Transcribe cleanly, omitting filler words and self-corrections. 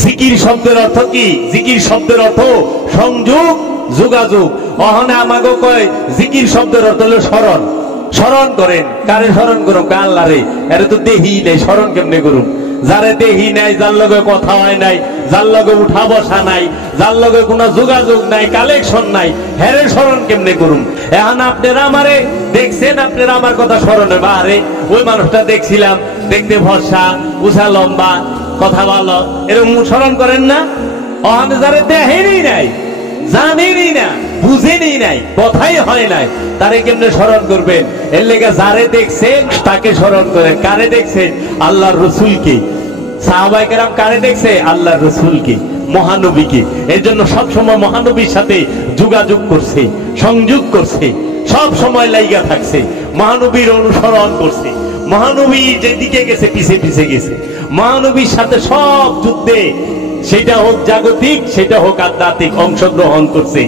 জিকির শব্দের অর্থ কি? জিকির শব্দের অর্থ সংযোগ, যোগাযোগ। অহনে আমাকে কয় জিকির শব্দের অর্থ হলো স্মরণ। স্মরণ করেন, কারে স্মরণ করুন? আল্লাহরে। এর তো দেহি নেই, স্মরণ কেমনে করুন? যারে দেহি নাই, যার লগে কথা হয় নাই, যার লগে উঠা বসা নাই, যার লগে কোনো যোগাযোগ নাই, কালেকশন নাই, হেরে স্মরণ কেমনে করুন? এখন আপনারা আমারে দেখছেন, আপনারা আমার কথা স্মরণে বাহারে ওই মানুষটা দেখছিলাম, দেখতে ভরসা, উষা লম্বা, কথা ভালো, এরকম স্মরণ করেন না? অহনে যারে দেখেনই নাই, জানেনই না, বুঝেনই নাই, কথাই হয় নাই, তারে কেমনে স্মরণ করবেন? এর লেগে যারে দেখছেন তাকে স্মরণ করেন। কারে দেখছেন? আল্লাহর রসুলকে। সাহাবায়ে কেরাম কারে দেখছে? আল্লাহর রসুলকে, মহানবীকে। এর জন্য সবসময় মহানবীর সাথে যোগাযোগ করছে, সংযোগ করছে, সব সময় লাইগা থাকছে, মহানবীর অনুসরণ করছে। মহানবী যেদিকে গেছে পিছে পিছে গেছে, মহানবীর সাথে সব যুদ্ধে, সেটা হোক জাগতিক, সেটা হোক আধ্যাত্মিক, অংশগ্রহণ করছে।